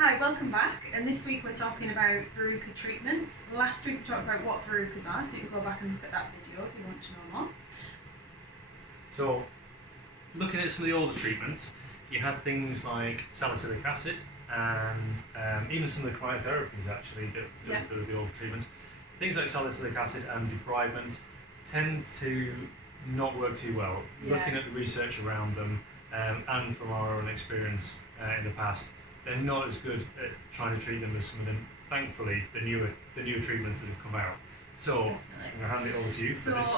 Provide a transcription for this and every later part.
Hi, welcome back, and this week we're talking about verruca treatments. Last week we talked about what verrucas are, so you can go back and look at that video if you want to know more. So, looking at some of the older treatments, you had things like salicylic acid and even some of the cryotherapies actually, the older treatments. Things like salicylic acid and debridement tend to not work too well. Yeah. Looking at the research around them and from our own experience in the past, they're not as good at trying to treat them as some of them, thankfully, the newer treatments that have come out. So, Definitely. I'm going to hand it over to you for this.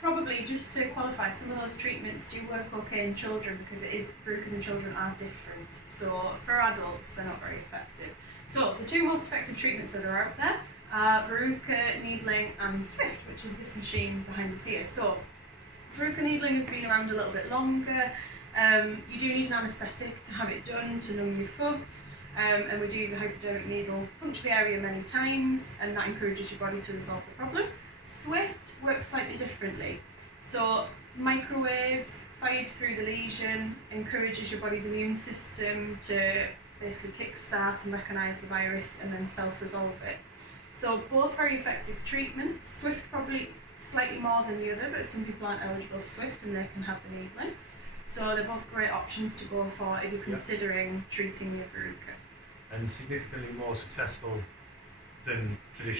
Probably just to qualify, some of those treatments do work okay in children because verrucas in children are different. So for adults, they're not very effective. So the two most effective treatments that are out there are verruca needling and Swift, which is this machine behind us here. So verruca needling has been around a little bit longer. You do need an anaesthetic to have it done to numb your foot. And we do use a hypodermic needle, puncture the area many times, and that encourages your body to resolve the problem. Swift works slightly differently. So microwaves fired through the lesion encourages your body's immune system to basically kickstart and recognise the virus and then self-resolve it. So both very effective treatments. Swift probably slightly more than the other, but some people aren't eligible for Swift and they can have the needling. So they're both great options to go for if you're considering treating your verruca. And significantly more successful than traditional